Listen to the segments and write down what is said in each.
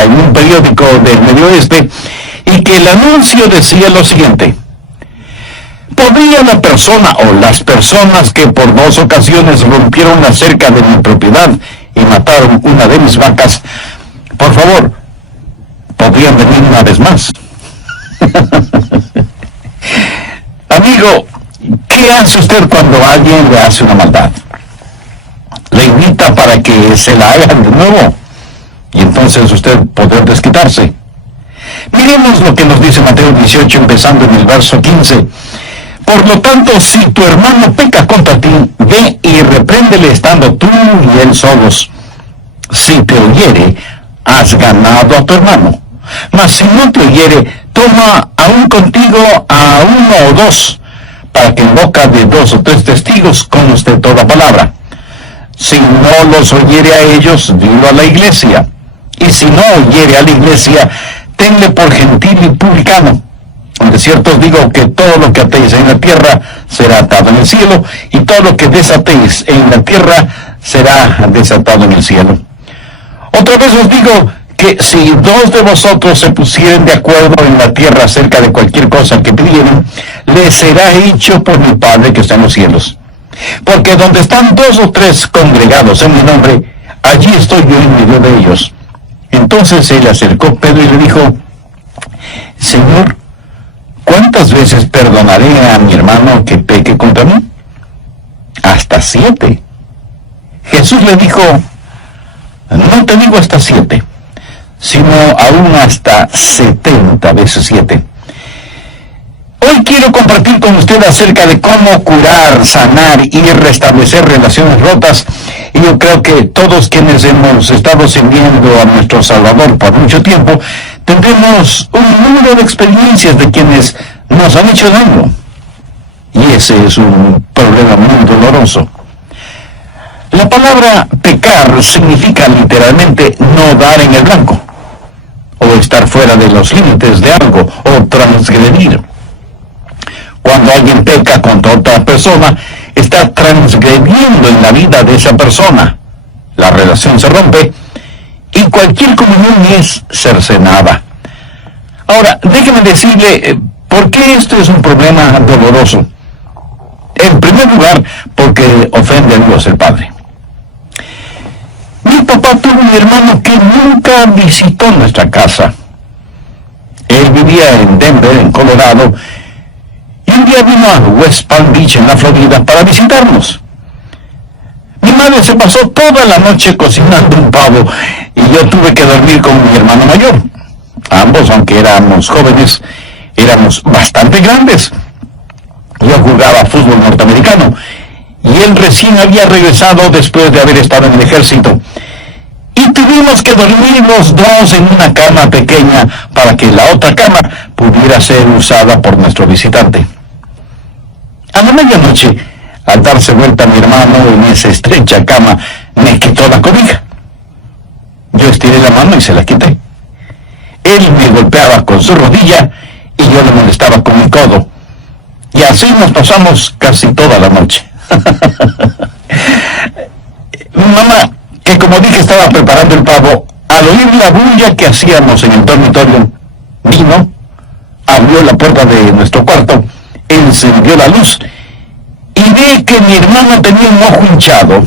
nota en un periódico del Medio Oeste y que el anuncio decía lo siguiente: ¿podría la persona o las personas que por 2 ocasiones rompieron la cerca de mi propiedad y mataron una de mis vacas, por favor, podrían venir una vez más? Amigo, ¿qué hace usted cuando alguien le hace una maldad? Le invita para que se la hagan de nuevo y entonces usted podrá desquitarse. Miremos lo que nos dice Mateo 18, empezando en el verso 15. Por lo tanto, si tu hermano peca contra ti, ve y repréndele estando tú y él solos. Si te oyere, has ganado a tu hermano. Mas si no te oyere, toma aún contigo a 1 o 2, para que en boca de 2 o 3 testigos conste toda palabra. Si no los oyere a ellos, dilo a la iglesia. Y si no oyere a la iglesia, tenle por gentil y publicano. De cierto os digo que todo lo que atéis en la tierra será atado en el cielo, y todo lo que desatéis en la tierra será desatado en el cielo. Otra vez os digo que si 2 de vosotros se pusieren de acuerdo en la tierra acerca de cualquier cosa que pidieren, les será hecho por mi Padre que está en los cielos. Porque donde están 2 o 3 congregados en mi nombre, allí estoy yo en medio de ellos. Entonces se le acercó Pedro y le dijo: Señor, ¿cuántas veces perdonaré a mi hermano que peque contra mí? Hasta 7. Jesús le dijo: no te digo hasta 7, sino aún hasta 70 veces 7. Hoy quiero compartir con usted acerca de cómo curar, sanar y restablecer relaciones rotas. Y yo creo que todos quienes hemos estado sirviendo a nuestro Salvador por mucho tiempo, tendremos un número de experiencias de quienes nos han hecho daño. Y ese es un problema muy doloroso. La palabra pecar significa literalmente no dar en el blanco, o estar fuera de los límites de algo, o transgredir. Cuando alguien peca contra otra persona, está transgrediendo en la vida de esa persona. La relación se rompe y cualquier comunión es cercenada. Ahora, déjeme decirle por qué esto es un problema doloroso. En primer lugar, porque ofende a Dios el Padre. Mi papá tuvo un hermano que nunca visitó nuestra casa. Él vivía en Denver, en Colorado, y un día vino a West Palm Beach, en la Florida, para visitarnos. Mi madre se pasó toda la noche cocinando un pavo, y yo tuve que dormir con mi hermano mayor. Ambos, aunque éramos jóvenes, éramos bastante grandes. Yo jugaba fútbol norteamericano, y él recién había regresado después de haber estado en el ejército. Y tuvimos que dormir los 2 en una cama pequeña para que la otra cama pudiera ser usada por nuestro visitante. A la medianoche, al darse vuelta mi hermano en esa estrecha cama, me quitó la cobija. Yo estiré la mano y se la quité. Él me golpeaba con su rodilla y yo le molestaba con mi codo. Y así nos pasamos casi toda la noche. Mi mamá, que como dije estaba preparando el pavo, al oír la bulla que hacíamos en el dormitorio, vino, abrió la puerta de nuestro cuarto, encendió la luz y ve que mi hermano tenía un ojo hinchado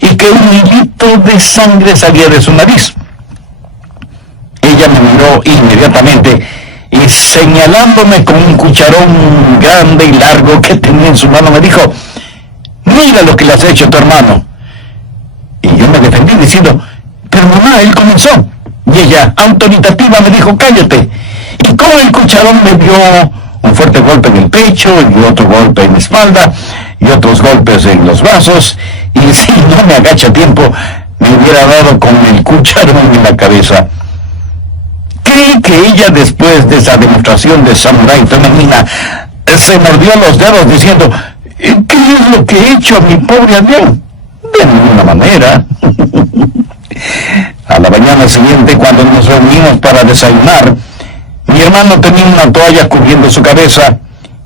y que un hilito de sangre salía de su nariz. Ella me miró inmediatamente y señalándome con un cucharón grande y largo que tenía en su mano me dijo: mira lo que le has hecho a tu hermano. Y yo me defendí diciendo: pero mamá, él comenzó. Y ella, autoritativa, me dijo: cállate. Y con el cucharón me dio un fuerte golpe en el pecho, y otro golpe en la espalda, y otros golpes en los brazos, y si no me agacha a tiempo, me hubiera dado con el cucharón en la cabeza. ¿Cree que ella, después de esa demostración de samurái femenina, se mordió los dedos diciendo: ¿qué es lo que he hecho a mi pobre Adrián? De ninguna manera. A la mañana siguiente, cuando nos reunimos para desayunar, mi hermano tenía una toalla cubriendo su cabeza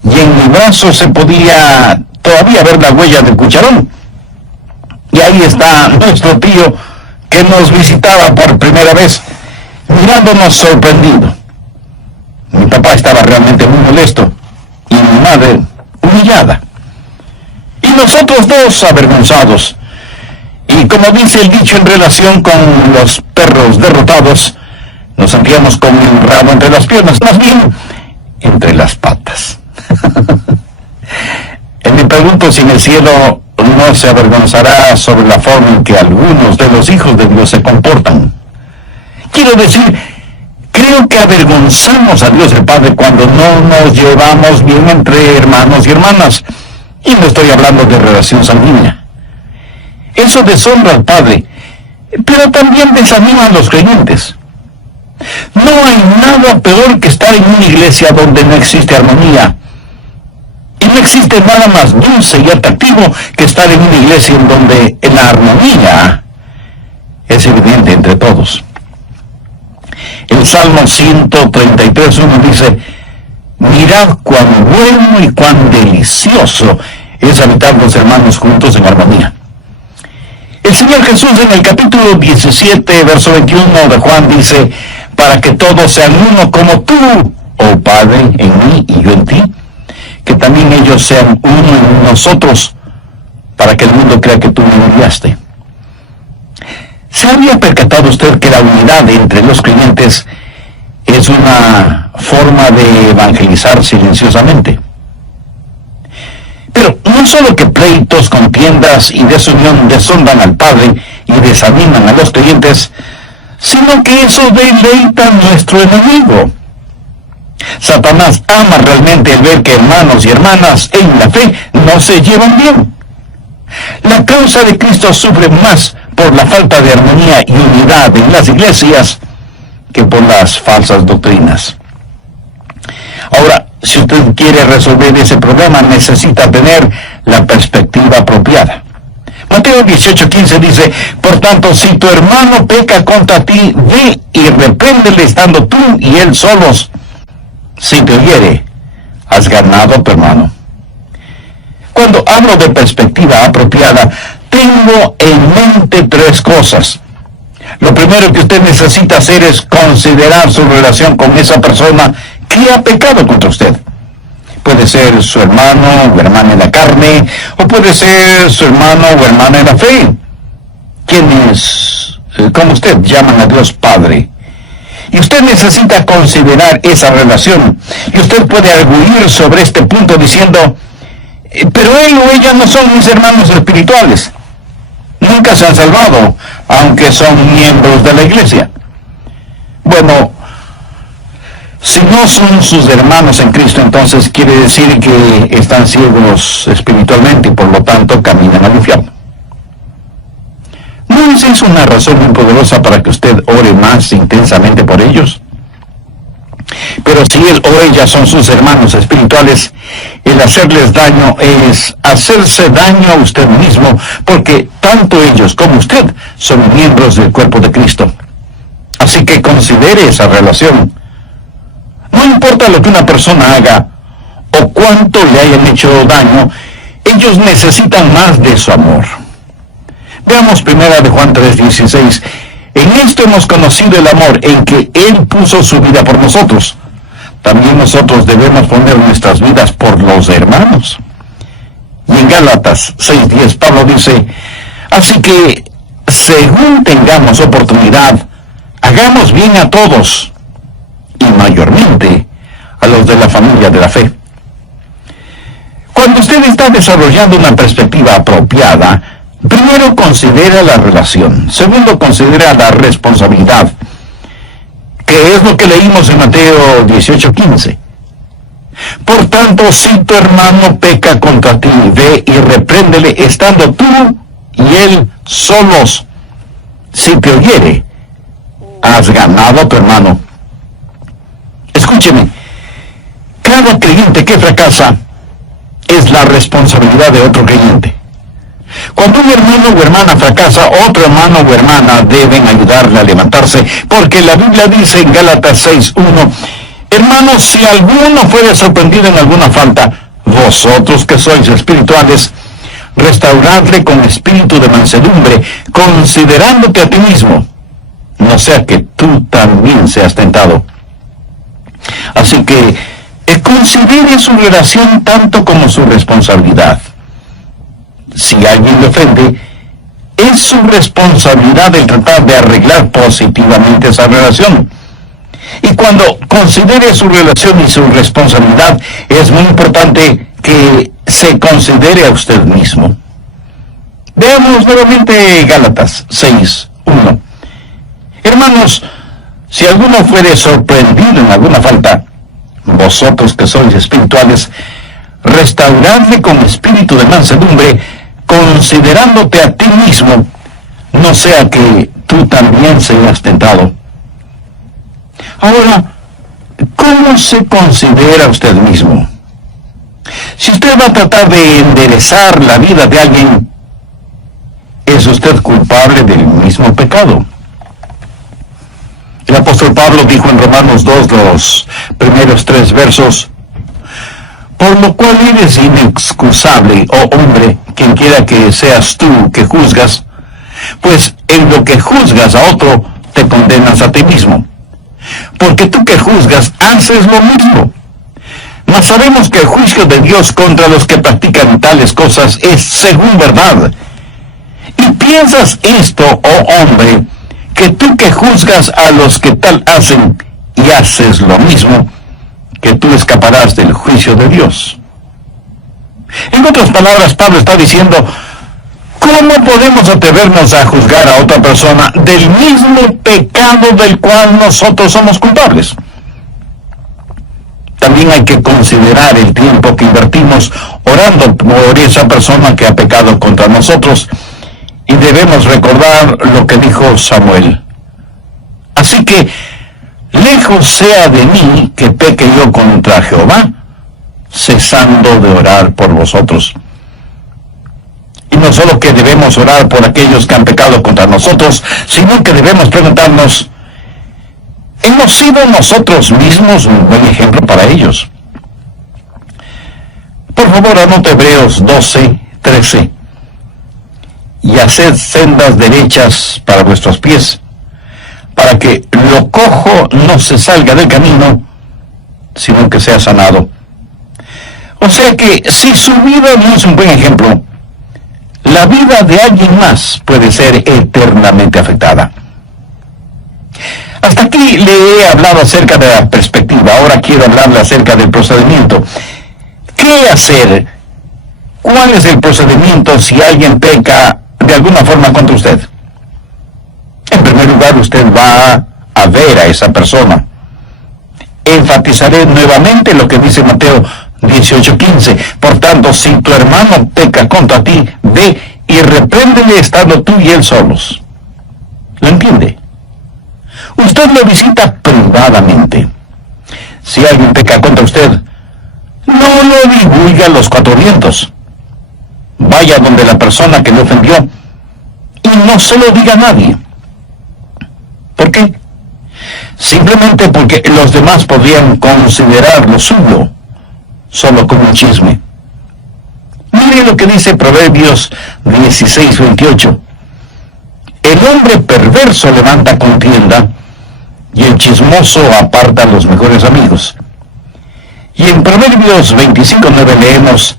y en mi brazo se podía todavía ver la huella del cucharón. Y ahí está nuestro tío que nos visitaba por primera vez. mirándonos sorprendido. Mi papá estaba realmente muy molesto y mi madre humillada. Y nosotros dos avergonzados. Y como dice el dicho en relación con los perros derrotados, nos sentíamos con un rabo entre las piernas, más bien entre las patas. Y me pregunto si en el cielo no se avergonzará sobre la forma en que algunos de los hijos de Dios se comportan. Quiero decir, creo que avergonzamos a Dios el Padre cuando no nos llevamos bien entre hermanos y hermanas. Y no estoy hablando de relación sanguínea. Eso deshonra al Padre, pero también desanima a los creyentes. No hay nada peor que estar en una iglesia donde no existe armonía. Y no existe nada más dulce y atractivo que estar en una iglesia en donde la armonía es evidente entre todos. El Salmo 133:1 dice: mirad cuán bueno y cuán delicioso es habitar los hermanos juntos en armonía. El Señor Jesús en el capítulo 17, verso 21 de Juan dice: para que todos sean uno como tú, oh Padre, en mí y yo en ti, que también ellos sean uno en nosotros, para que el mundo crea que tú me enviaste. ¿Se había percatado usted que la unidad entre los creyentes es una forma de evangelizar silenciosamente? Pero no solo que pleitos, contiendas y desunión deshonran al Padre y desaniman a los creyentes, sino que eso deleita a nuestro enemigo. Satanás ama realmente el ver que hermanos y hermanas en la fe no se llevan bien. La causa de Cristo sufre más por la falta de armonía y unidad en las iglesias que por las falsas doctrinas. Ahora, si usted quiere resolver ese problema, necesita tener la perspectiva apropiada. Mateo 18:15 dice: por tanto, si tu hermano peca contra ti, ve y repréndele estando tú y él solos. Si te oyere, has ganado a tu hermano. Cuando hablo de perspectiva apropiada, tengo en mente tres cosas. Lo primero que usted necesita hacer es considerar su relación con esa persona que ha pecado contra usted. Puede ser su hermano o hermana en la carne, o puede ser su hermano o hermana en la fe. Quienes, como usted, llaman a Dios Padre. Y usted necesita considerar esa relación. Y usted puede arguir sobre este punto diciendo: pero él o ella no son mis hermanos espirituales. Nunca se han salvado, aunque son miembros de la iglesia. Bueno, si no son sus hermanos en Cristo, entonces quiere decir que están ciegos espiritualmente y por lo tanto caminan al infierno. ¿No es eso una razón muy poderosa para que usted ore más intensamente por ellos? Pero si él o ella son sus hermanos espirituales, el hacerles daño es hacerse daño a usted mismo, porque tanto ellos como usted son miembros del cuerpo de Cristo. Así que considere esa relación. No importa lo que una persona haga o cuánto le hayan hecho daño, ellos necesitan más de su amor. Veamos 1 Juan 3:16. En esto hemos conocido el amor, en que Él puso su vida por nosotros. También nosotros debemos poner nuestras vidas por los hermanos. Y en Gálatas 6:10 Pablo dice: así que, según tengamos oportunidad, hagamos bien a todos, y mayormente a los de la familia de la fe. Cuando usted está desarrollando una perspectiva apropiada, primero considera la relación, segundo considera la responsabilidad, que es lo que leímos en Mateo 18:15. Por tanto, si tu hermano peca contra ti, ve y repréndele estando tú y él solos. Si te oyere, has ganado a tu hermano. Escúcheme, cada creyente que fracasa es la responsabilidad de otro creyente. Cuando un hermano o hermana fracasa, otro hermano o hermana deben ayudarle a levantarse, porque la Biblia dice en Gálatas 6:1: hermanos, si alguno fuere sorprendido en alguna falta, vosotros que sois espirituales, restauradle con espíritu de mansedumbre, considerándote a ti mismo, no sea que tú también seas tentado. Así que considere su relación tanto como su responsabilidad. Si alguien le ofende, es su responsabilidad el tratar de arreglar positivamente esa relación. Y cuando considere su relación y su responsabilidad, es muy importante que se considere a usted mismo. Veamos nuevamente Gálatas 6:1. Hermanos, si alguno fuere sorprendido en alguna falta, vosotros que sois espirituales, restauradle con espíritu de mansedumbre, considerándote a ti mismo, no sea que tú también seas tentado. Ahora, ¿cómo se considera usted mismo? Si usted va a tratar de enderezar la vida de alguien, ¿es usted culpable del mismo pecado? El apóstol Pablo dijo en Romanos 2, los primeros 3 versos, por lo cual eres inexcusable, oh hombre, quien quiera que seas tú que juzgas, pues en lo que juzgas a otro, te condenas a ti mismo. Porque tú que juzgas, haces lo mismo. Mas sabemos que el juicio de Dios contra los que practican tales cosas es según verdad. Y piensas esto, oh hombre, que tú que juzgas a los que tal hacen y haces lo mismo, que tú escaparás del juicio de Dios. En otras palabras, Pablo está diciendo, ¿cómo podemos atrevernos a juzgar a otra persona del mismo pecado del cual nosotros somos culpables? También hay que considerar el tiempo que invertimos orando por esa persona que ha pecado contra nosotros, y debemos recordar lo que dijo Samuel. Así que, lejos sea de mí que peque yo contra Jehová, cesando de orar por vosotros. Y no solo que debemos orar por aquellos que han pecado contra nosotros, sino que debemos preguntarnos, ¿hemos sido nosotros mismos un buen ejemplo para ellos? Por favor, anote Hebreos 12:13. Y haced sendas derechas para vuestros pies, para que lo cojo no se salga del camino, sino que sea sanado. O sea que si su vida no es un buen ejemplo, la vida de alguien más puede ser eternamente afectada. Hasta aquí le he hablado acerca de la perspectiva, ahora quiero hablarle acerca del procedimiento. ¿Qué hacer? ¿Cuál es el procedimiento si alguien peca de alguna forma contra usted? En primer lugar, usted va a ver a esa persona. Enfatizaré nuevamente lo que dice Mateo 18:15. Por tanto, si tu hermano peca contra ti, ve y repréndele estando tú y él solos. ¿Lo entiende? Usted lo visita privadamente. Si alguien peca contra usted, no lo divulgue a los 4 vientos. Vaya donde la persona que le ofendió y no se lo diga a nadie. ¿Por qué? Simplemente porque los demás podrían considerar lo suyo solo como un chisme. Mire lo que dice Proverbios 16:28. El hombre perverso levanta contienda y el chismoso aparta a los mejores amigos. Y en Proverbios 25:9 leemos,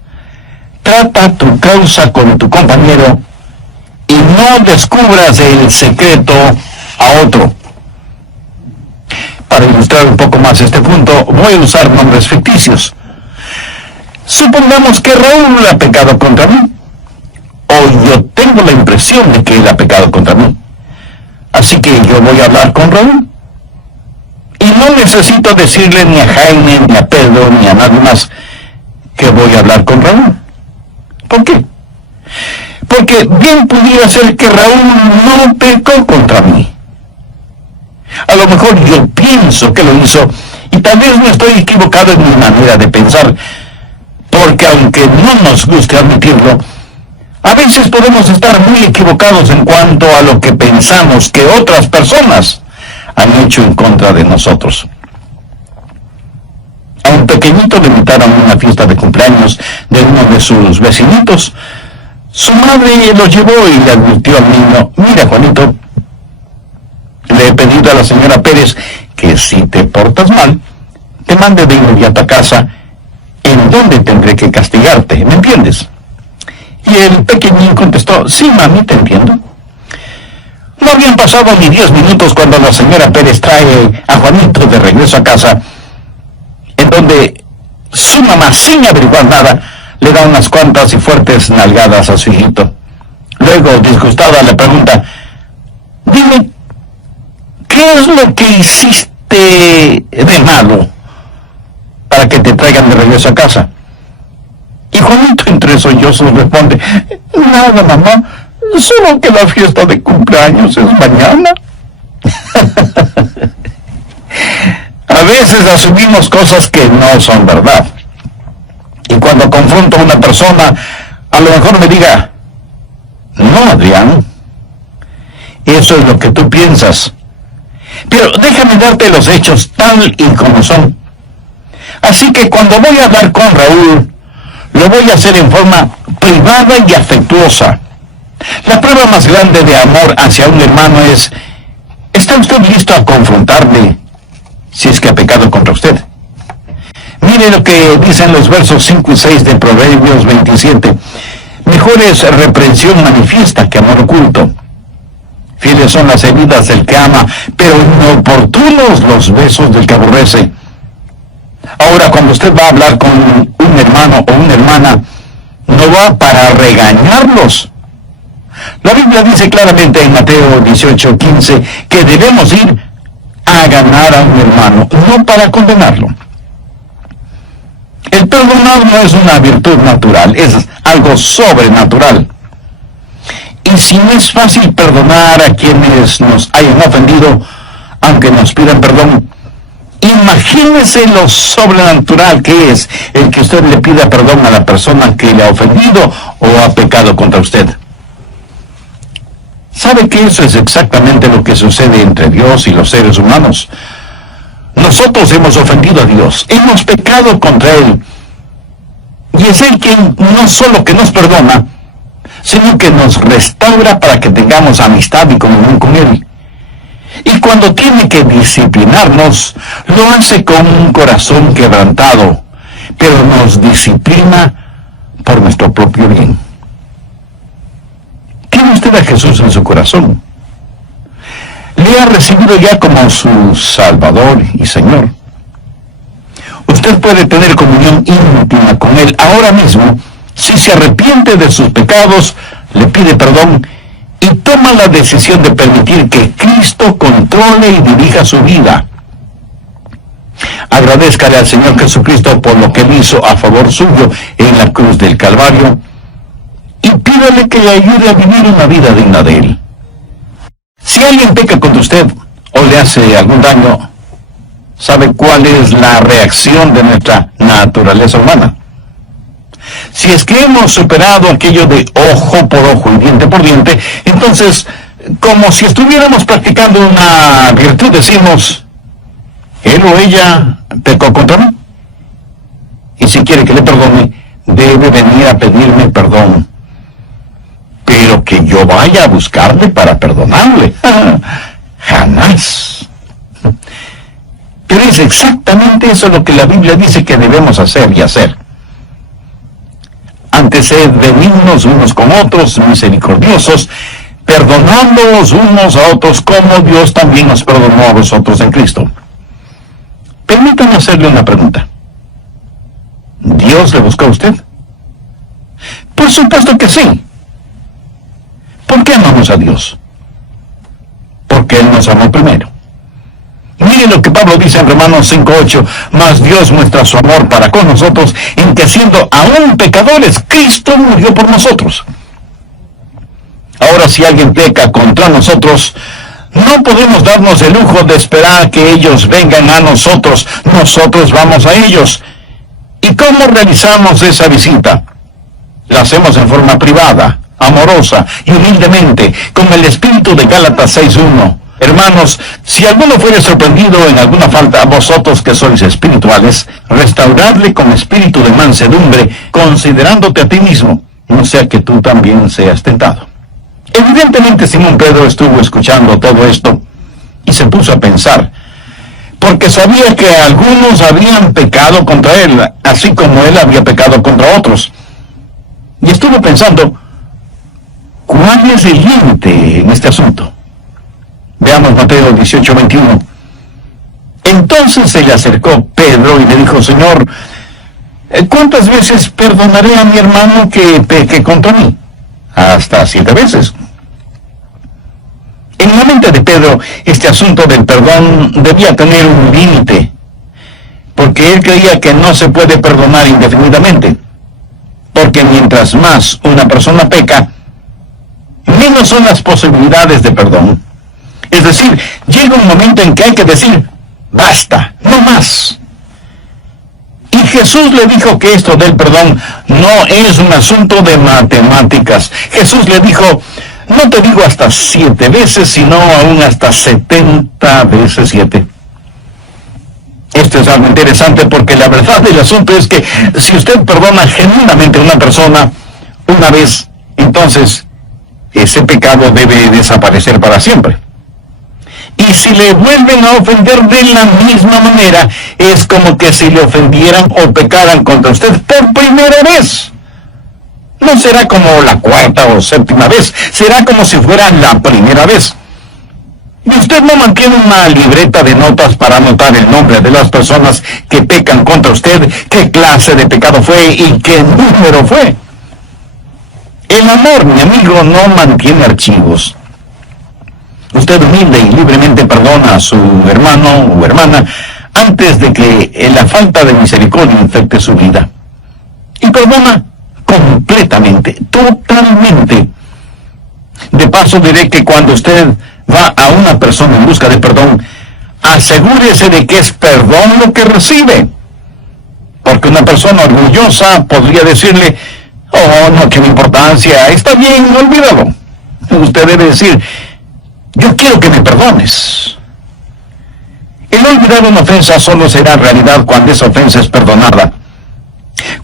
trata tu causa con tu compañero y no descubras el secreto a otro. Para ilustrar un poco más este punto, voy a usar nombres ficticios. Supongamos que Raúl ha pecado contra mí, o yo tengo la impresión de que él ha pecado contra mí. Así que yo voy a hablar con Raúl. Y no necesito decirle ni a Jaime, ni a Pedro, ni a nadie más que voy a hablar con Raúl. ¿Por qué? Porque bien pudiera ser que Raúl no pecó contra mí. A lo mejor yo pienso que lo hizo, y tal vez no estoy equivocado en mi manera de pensar, porque aunque no nos guste admitirlo, a veces podemos estar muy equivocados en cuanto a lo que pensamos que otras personas han hecho en contra de nosotros. A un pequeñito le invitaron a una fiesta de cumpleaños de uno de sus vecinitos. Su madre lo llevó y le advirtió al niño, mira Juanito, le he pedido a la señora Pérez que si te portas mal, te mande de inmediato a casa, en donde tendré que castigarte, ¿me entiendes? Y el pequeñín contestó, sí, mami, te entiendo. No habían pasado ni 10 minutos cuando la señora Pérez trae a Juanito de regreso a casa, en donde su mamá, sin averiguar nada, le da unas cuantas y fuertes nalgadas a su hijito. Luego, disgustada, le pregunta, dime, ¿qué es lo que hiciste de malo para que te traigan de regreso a casa? Y Juanito, entre sollozos, responde, nada, mamá, solo que la fiesta de cumpleaños es mañana. A veces asumimos cosas que no son verdad. Y cuando confronto a una persona, a lo mejor me diga, no, Adrián, eso es lo que tú piensas. Pero déjame darte los hechos tal y como son. Así que cuando voy a hablar con Raúl, lo voy a hacer en forma privada y afectuosa. La prueba más grande de amor hacia un hermano es, ¿está usted listo a confrontarle si es que ha pecado contra usted? Mire lo que dicen los versos 5 y 6 de Proverbios 27. Mejor es reprensión manifiesta que amor oculto. Fieles son las heridas del que ama, pero inoportunos los besos del que aborrece. Ahora, cuando usted va a hablar con un hermano o una hermana, no va para regañarlos. La Biblia dice claramente en Mateo 18:15 que debemos ir a ganar a un hermano, no para condenarlo. El perdonar no es una virtud natural, es algo sobrenatural. Y si no es fácil perdonar a quienes nos hayan ofendido, aunque nos pidan perdón, imagínese lo sobrenatural que es el que usted le pida perdón a la persona que le ha ofendido o ha pecado contra usted. ¿Sabe que eso es exactamente lo que sucede entre Dios y los seres humanos? Nosotros hemos ofendido a Dios, hemos pecado contra Él. Y es Él quien no solo que nos perdona, sino que nos restaura para que tengamos amistad y comunión con Él. Y cuando tiene que disciplinarnos, lo hace con un corazón quebrantado, pero nos disciplina por nuestro propio bien. ¿Tiene usted a Jesús en su corazón? ¿Le ha recibido ya como su Salvador y Señor? Usted puede tener comunión íntima con Él ahora mismo si se arrepiente de sus pecados, le pide perdón y toma la decisión de permitir que Cristo controle y dirija su vida. Agradézcale al Señor Jesucristo por lo que Él hizo a favor suyo en la cruz del Calvario y pídale que le ayude a vivir una vida digna de Él. Si alguien peca contra usted o le hace algún daño, ¿sabe cuál es la reacción de nuestra naturaleza humana? Si es que hemos superado aquello de ojo por ojo y diente por diente, entonces, como si estuviéramos practicando una virtud, decimos, él o ella pecó contra mí. Y si quiere que le perdone, debe venir a pedirme perdón. Pero que yo vaya a buscarle para perdonarle, jamás. Pero es exactamente eso lo que la Biblia dice que debemos hacer y hacer. Antes sed benignos unos con otros, misericordiosos, perdonándonos unos a otros como Dios también nos perdonó a vosotros en Cristo. Permítanme hacerle una pregunta. ¿Dios le buscó a usted? Por supuesto que sí. ¿Por qué amamos a Dios? Porque Él nos amó primero. Miren lo que Pablo dice en Romanos 5:8, mas Dios muestra su amor para con nosotros en que siendo aún pecadores, Cristo murió por nosotros. Ahora si alguien peca contra nosotros, no podemos darnos el lujo de esperar que ellos vengan a nosotros, nosotros vamos a ellos. ¿Y cómo realizamos esa visita? La hacemos en forma privada, amorosa y humildemente, con el espíritu de Gálatas 6:1. Hermanos, si alguno fuere sorprendido en alguna falta, vosotros que sois espirituales, restauradle con espíritu de mansedumbre, considerándote a ti mismo, no sea que tú también seas tentado. Evidentemente Simón Pedro estuvo escuchando todo esto y se puso a pensar, porque sabía que algunos habían pecado contra él, así como él había pecado contra otros. Y estuvo pensando, ¿cuál es el límite en este asunto? Veamos Mateo 18:21. Entonces se le acercó Pedro y le dijo, Señor, ¿cuántas veces perdonaré a mi hermano que peque contra mí? Hasta 7 veces. En la mente de Pedro, este asunto del perdón debía tener un límite, porque él creía que no se puede perdonar indefinidamente, porque mientras más una persona peca, menos son las posibilidades de perdón. Es decir, llega un momento en que hay que decir, basta, no más. Y Jesús le dijo que esto del perdón no es un asunto de matemáticas. Jesús le dijo, no te digo hasta 7 veces, sino aún hasta 70 veces 7. Esto es algo interesante porque la verdad del asunto es que si usted perdona genuinamente a una persona una vez, entonces ese pecado debe desaparecer para siempre. Y si le vuelven a ofender de la misma manera, es como que si le ofendieran o pecaran contra usted por primera vez. No será como la 4ª o 7ª vez, será como si fuera la primera vez. Y usted no mantiene una libreta de notas para anotar el nombre de las personas que pecan contra usted, qué clase de pecado fue y qué número fue. El amor, mi amigo, no mantiene archivos. Usted humilde y libremente perdona a su hermano o hermana antes de que la falta de misericordia infecte su vida. Y perdona completamente, totalmente. De paso diré que cuando usted va a una persona en busca de perdón, asegúrese de que es perdón lo que recibe. Porque una persona orgullosa podría decirle, oh, no tiene importancia, está bien, olvídalo. Usted debe decir, yo quiero que me perdones. El olvidar una ofensa solo será realidad cuando esa ofensa es perdonada.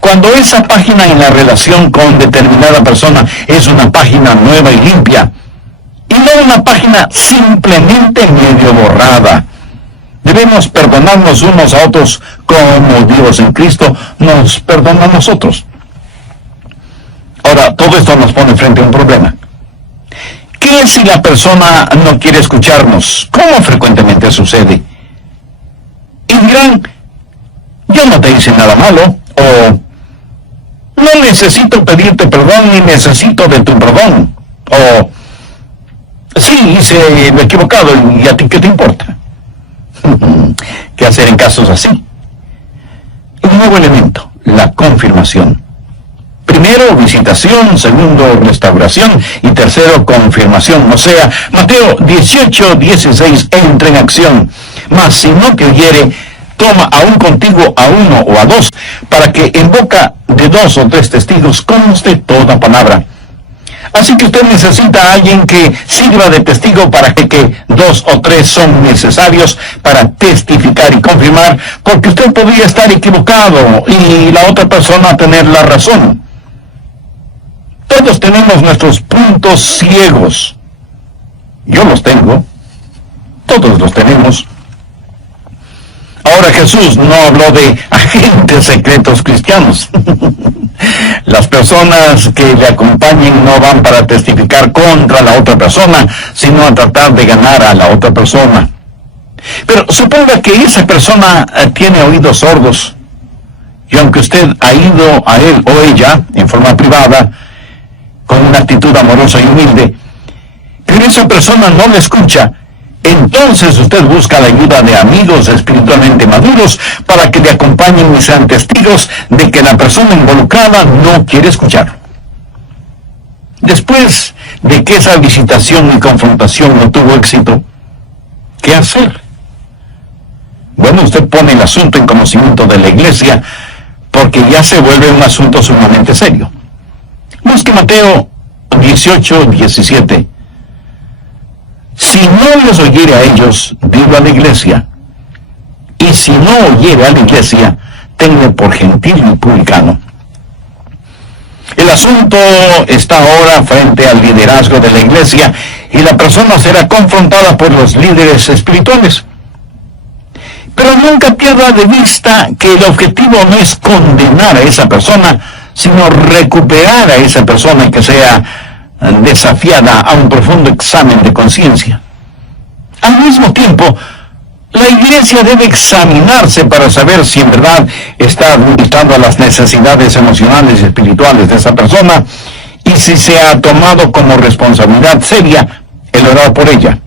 Cuando esa página en la relación con determinada persona es una página nueva y limpia, y no una página simplemente medio borrada. Debemos perdonarnos unos a otros como Dios en Cristo nos perdona a nosotros. Ahora, todo esto nos pone frente a un problema. ¿Qué si la persona no quiere escucharnos? ¿Cómo frecuentemente sucede? Y dirán, yo no te hice nada malo, o no necesito pedirte perdón ni necesito de tu perdón, o sí, hice lo equivocado y a ti qué te importa. ¿Qué hacer en casos así? Un nuevo elemento, la confirmación. Primero, visitación, segundo, restauración y tercero, confirmación. O sea, Mateo 18:16 entra en acción. Mas si no te oyere, toma aún contigo a 1 o a 2, para que en boca de 2 o 3 testigos conste toda palabra. Así que usted necesita a alguien que sirva de testigo para que 2 o 3 son necesarios para testificar y confirmar, porque usted podría estar equivocado y la otra persona tener la razón. Todos tenemos nuestros puntos ciegos. Yo los tengo. Todos los tenemos. Ahora Jesús no habló de agentes secretos cristianos. Las personas que le acompañen no van para testificar contra la otra persona, sino a tratar de ganar a la otra persona. Pero suponga que esa persona tiene oídos sordos, y aunque usted ha ido a él o ella en forma privada, con una actitud amorosa y humilde, pero esa persona no le escucha, entonces usted busca la ayuda de amigos espiritualmente maduros para que le acompañen y sean testigos de que la persona involucrada no quiere escuchar. Después de que esa visitación y confrontación no tuvo éxito, ¿qué hacer? Bueno, usted pone el asunto en conocimiento de la iglesia, porque ya se vuelve un asunto sumamente serio. Busque Mateo 18:17. Si no les oyere a ellos, digo a la iglesia. Y si no oyere a la iglesia, tenle por gentil y publicano. El asunto está ahora frente al liderazgo de la iglesia y la persona será confrontada por los líderes espirituales. nunca pierda de vista que el objetivo no es condenar a esa persona, sino recuperar a esa persona y que sea desafiada a un profundo examen de conciencia. Al mismo tiempo, la iglesia debe examinarse para saber si en verdad está administrando a las necesidades emocionales y espirituales de esa persona y si se ha tomado como responsabilidad seria el orar por ella,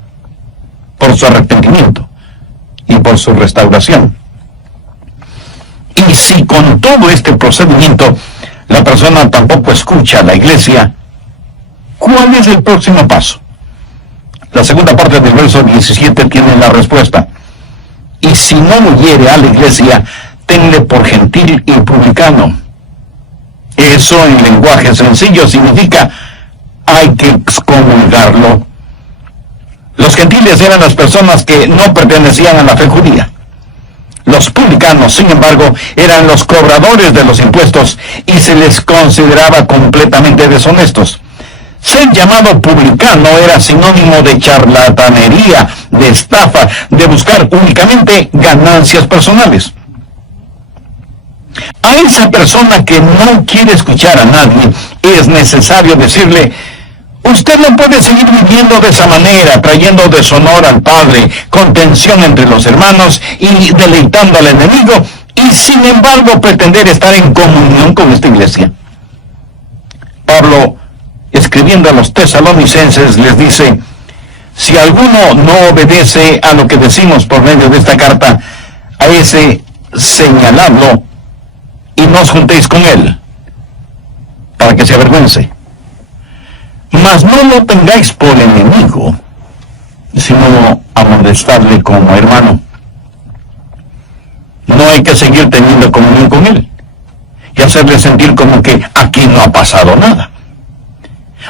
por su arrepentimiento y por su restauración. Y si con todo este procedimiento la persona tampoco escucha a la iglesia, ¿cuál es el próximo paso? La segunda parte del verso 17 tiene la respuesta. Y si no oyere a la iglesia, tenle por gentil y publicano. Eso en lenguaje sencillo significa hay que excomulgarlo. Los gentiles eran las personas que no pertenecían a la fe judía. Los publicanos, sin embargo, eran los cobradores de los impuestos y se les consideraba completamente deshonestos. Ser llamado publicano era sinónimo de charlatanería, de estafa, de buscar únicamente ganancias personales. A esa persona que no quiere escuchar a nadie, es necesario decirle: usted no puede seguir viviendo de esa manera, trayendo deshonor al Padre, contención entre los hermanos y deleitando al enemigo, y sin embargo pretender estar en comunión con esta iglesia. Pablo, escribiendo a los tesalonicenses, les dice: si alguno no obedece a lo que decimos por medio de esta carta, a ese señaladlo y no os juntéis con él, para que se avergüence. Mas no lo tengáis por enemigo, sino amonestadle como hermano. No hay que seguir teniendo comunión con él y hacerle sentir como que aquí no ha pasado nada.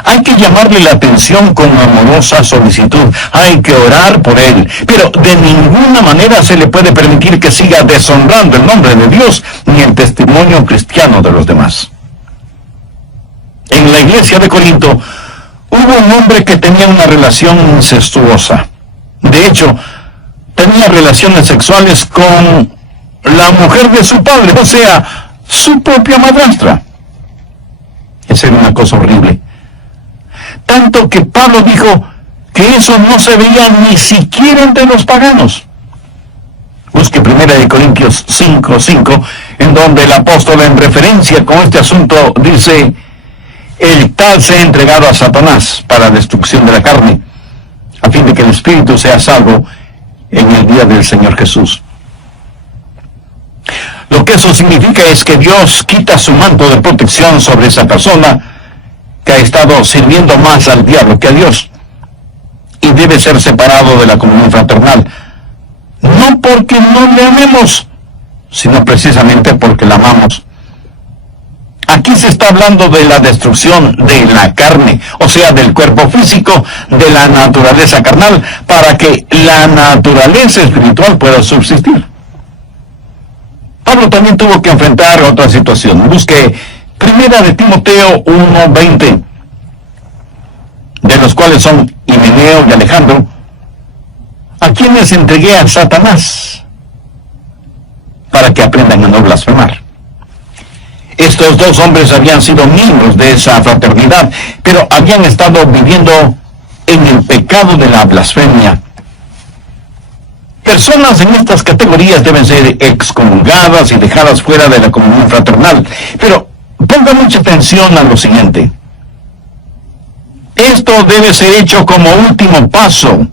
Hay que llamarle la atención con amorosa solicitud. Hay que orar por él. Pero de ninguna manera se le puede permitir que siga deshonrando el nombre de Dios ni el testimonio cristiano de los demás. En la iglesia de Corinto hubo un hombre que tenía una relación incestuosa. De hecho, tenía relaciones sexuales con la mujer de su padre, o sea, su propia madrastra. Esa era una cosa horrible. Tanto que Pablo dijo que eso no se veía ni siquiera entre los paganos. Busque 1 Corintios 5:5, en donde el apóstol, en referencia con este asunto, dice: el tal se ha entregado a Satanás para destrucción de la carne, a fin de que el espíritu sea salvo en el día del Señor Jesús. Lo que eso significa es que Dios quita su manto de protección sobre esa persona que ha estado sirviendo más al diablo que a Dios, y debe ser separado de la comunión fraternal, no porque no le amemos, sino precisamente porque la amamos. Aquí se está hablando de la destrucción de la carne, o sea, del cuerpo físico, de la naturaleza carnal, para que la naturaleza espiritual pueda subsistir. Pablo también tuvo que enfrentar otra situación. Busque 1 Timoteo 1:20, de los cuales son Himeneo y Alejandro, a quienes entregué a Satanás para que aprendan a no blasfemar. Estos dos hombres habían sido miembros de esa fraternidad, pero habían estado viviendo en el pecado de la blasfemia. Personas en estas categorías deben ser excomulgadas y dejadas fuera de la comunión fraternal. Pero ponga mucha atención a lo siguiente. Esto debe ser hecho como último paso,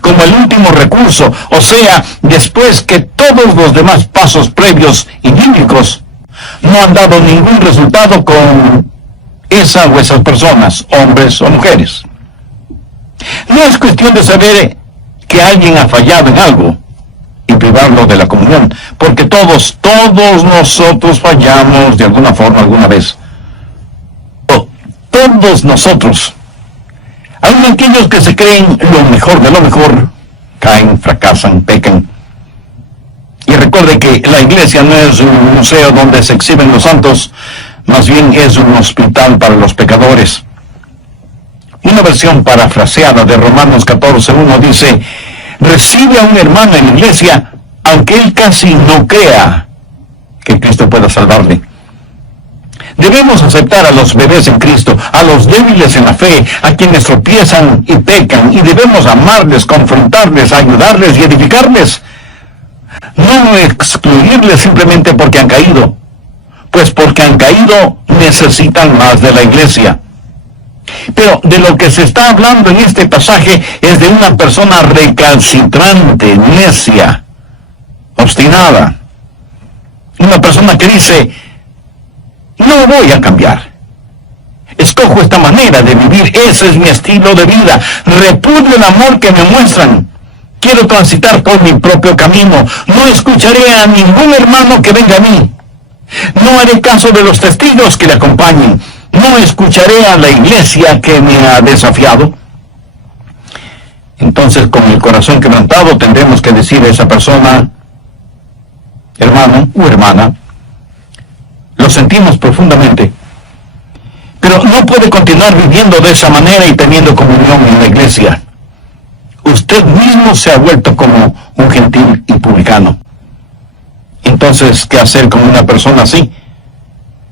como el último recurso, o sea, después que todos los demás pasos previos y bíblicos no han dado ningún resultado con esa o esas personas, hombres o mujeres. No es cuestión de saber que alguien ha fallado en algo y privarlo de la comunión, porque todos nosotros fallamos de alguna forma alguna vez. Todos nosotros, aun aquellos que se creen lo mejor de lo mejor, caen, fracasan, pecan. Y recuerde que la iglesia no es un museo donde se exhiben los santos, más bien es un hospital para los pecadores. Una versión parafraseada de Romanos 14:1 dice: recibe a un hermano en la iglesia aunque él casi no crea que Cristo pueda salvarle. Debemos aceptar a los bebés en Cristo, a los débiles en la fe, a quienes tropiezan y pecan, y debemos amarles, confrontarles, ayudarles y edificarles. No excluirles simplemente porque han caído, pues porque han caído necesitan más de la iglesia. Pero de lo que se está hablando en este pasaje es de una persona recalcitrante, necia, obstinada. Una persona que dice: no voy a cambiar. Escojo esta manera de vivir, ese es mi estilo de vida. Repudio el amor que me muestran. Quiero transitar por mi propio camino. No escucharé a ningún hermano que venga a mí. No haré caso de los testigos que le acompañen. No escucharé a la iglesia que me ha desafiado. Entonces, con el corazón quebrantado, tendremos que decir a esa persona: hermano o hermana, lo sentimos profundamente, pero no puede continuar viviendo de esa manera y teniendo comunión en la iglesia. Usted mismo se ha vuelto como un gentil y publicano. Entonces, ¿qué hacer con una persona así?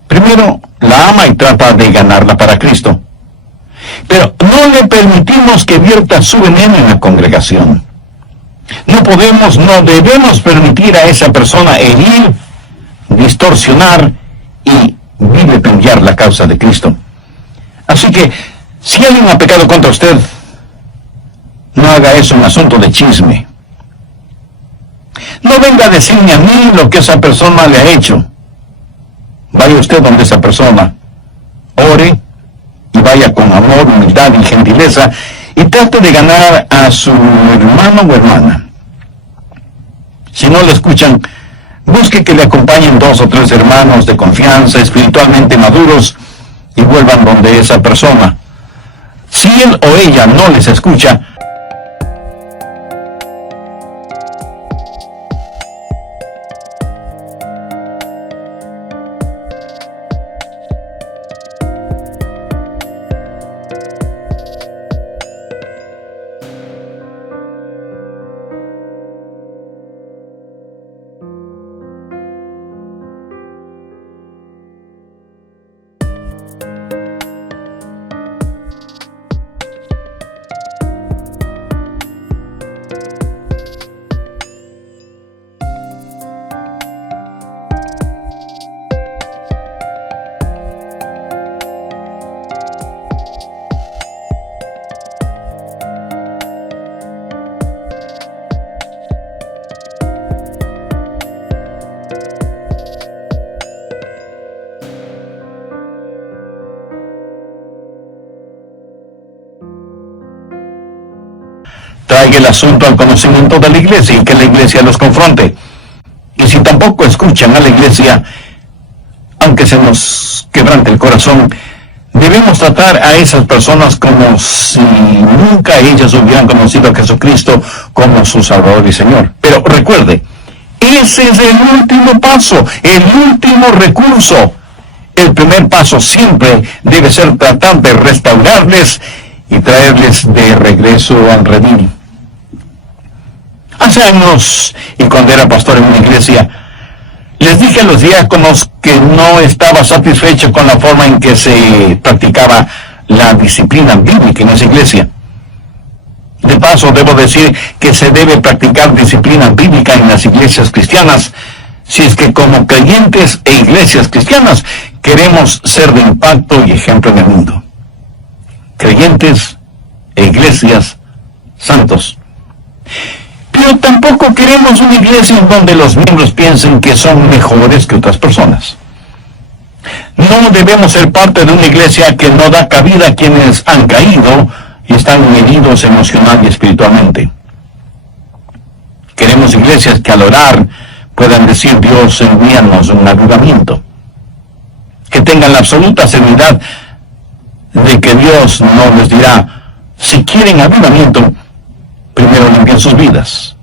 Primero, la ama y trata de ganarla para Cristo. Pero no le permitimos que vierta su veneno en la congregación. No podemos, no debemos permitir a esa persona herir, distorsionar y vilipendiar la causa de Cristo. Así que, si alguien ha pecado contra usted, no haga eso un asunto de chisme. No venga a decirme a mí lo que esa persona le ha hecho. Vaya usted donde esa persona, ore y vaya con amor, humildad y gentileza y trate de ganar a su hermano o hermana. Si no le escuchan, busque que le acompañen 2 o 3 hermanos de confianza, espiritualmente maduros, y vuelvan donde esa persona. Si él o ella no les escucha, traiga el asunto al conocimiento de la iglesia y que la iglesia los confronte. Y si tampoco escuchan a la iglesia, aunque se nos quebrante el corazón, debemos tratar a esas personas como si nunca ellas hubieran conocido a Jesucristo como su Salvador y Señor. Pero recuerde, ese es el último paso, el último recurso. El primer paso siempre debe ser tratar de restaurarles y traerles de regreso al redil. Hace años, y cuando era pastor en una iglesia, les dije a los diáconos que no estaba satisfecho con la forma en que se practicaba la disciplina bíblica en esa iglesia. De paso, debo decir que se debe practicar disciplina bíblica en las iglesias cristianas, si es que como creyentes e iglesias cristianas queremos ser de impacto y ejemplo en el mundo. Creyentes e iglesias santos. Pero tampoco queremos una iglesia en donde los miembros piensen que son mejores que otras personas. No debemos ser parte de una iglesia que no da cabida a quienes han caído y están heridos emocional y espiritualmente. Queremos iglesias que al orar puedan decir: Dios, envíanos un avivamiento. Que tengan la absoluta seguridad de que Dios no les dirá: si quieren avivamiento, primero limpien sus vidas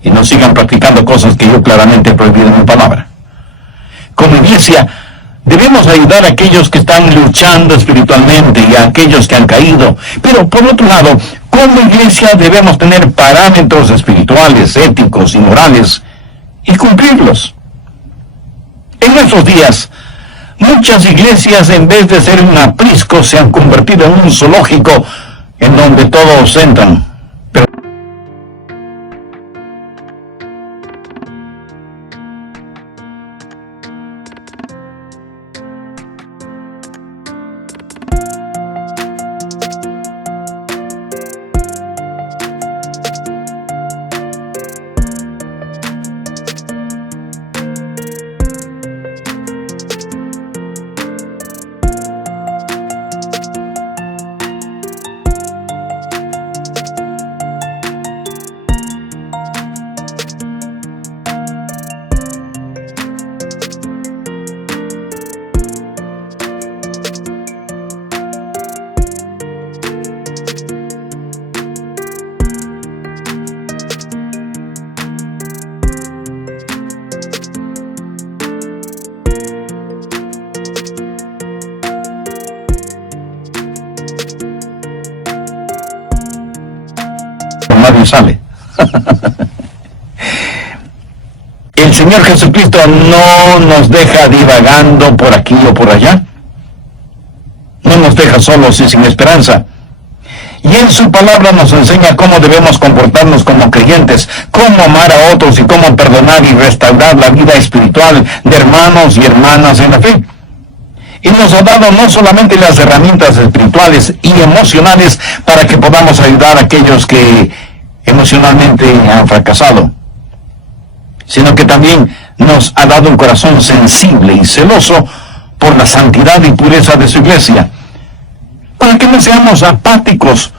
y no sigan practicando cosas que yo claramente he prohibido en mi palabra. Como iglesia, debemos ayudar a aquellos que están luchando espiritualmente y a aquellos que han caído, pero por otro lado, Como iglesia debemos tener parámetros espirituales, éticos y morales y cumplirlos. En nuestros días, muchas iglesias, en vez de ser un aprisco, se han convertido en un zoológico en donde todos entran. Pero nadie sale. El Señor Jesucristo no nos deja divagando por aquí o por allá. No nos deja solos y sin esperanza. Y en su palabra nos enseña cómo debemos comportarnos como creyentes, cómo amar a otros y cómo perdonar y restaurar la vida espiritual de hermanos y hermanas en la fe. Y nos ha dado no solamente las herramientas espirituales y emocionales para que podamos ayudar a aquellos que emocionalmente han fracasado, sino que también nos ha dado un corazón sensible y celoso por la santidad y pureza de su iglesia, para que no seamos apáticos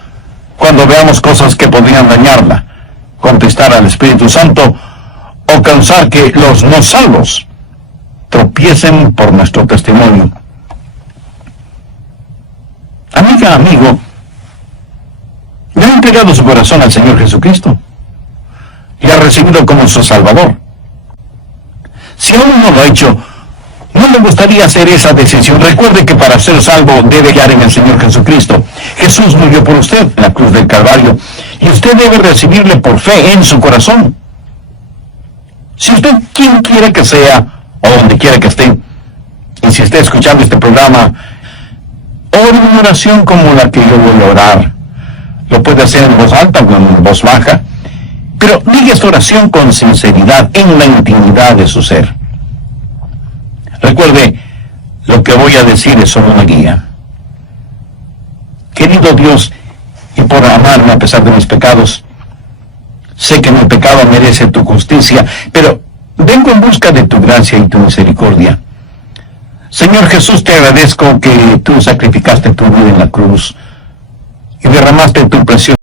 cuando veamos cosas que podrían dañarla, contestar al Espíritu Santo o causar que los no salvos tropiecen por nuestro testimonio. Amiga, amigo, ¿le ha entregado su corazón al Señor Jesucristo? ¿Le ha recibido como su Salvador? Si aún no lo ha hecho, ¿no le gustaría hacer esa decisión? Recuerde que para ser salvo debe guiar en el Señor Jesucristo. Jesús murió por usted en la cruz del Calvario y usted debe recibirle por fe en su corazón. Si usted, quien quiera que sea o donde quiera que esté, y si está escuchando este programa, ore una oración como la que yo voy a orar. Lo puede hacer en voz alta o en voz baja, pero diga esta oración con sinceridad en la intimidad de su ser. Recuerde, lo que voy a decir es solo una guía. Querido Dios, y por amarme a pesar de mis pecados, sé que mi pecado merece tu justicia, pero vengo en busca de tu gracia y tu misericordia. Señor Jesús, te agradezco que tú sacrificaste tu vida en la cruz y derramaste tu preciosa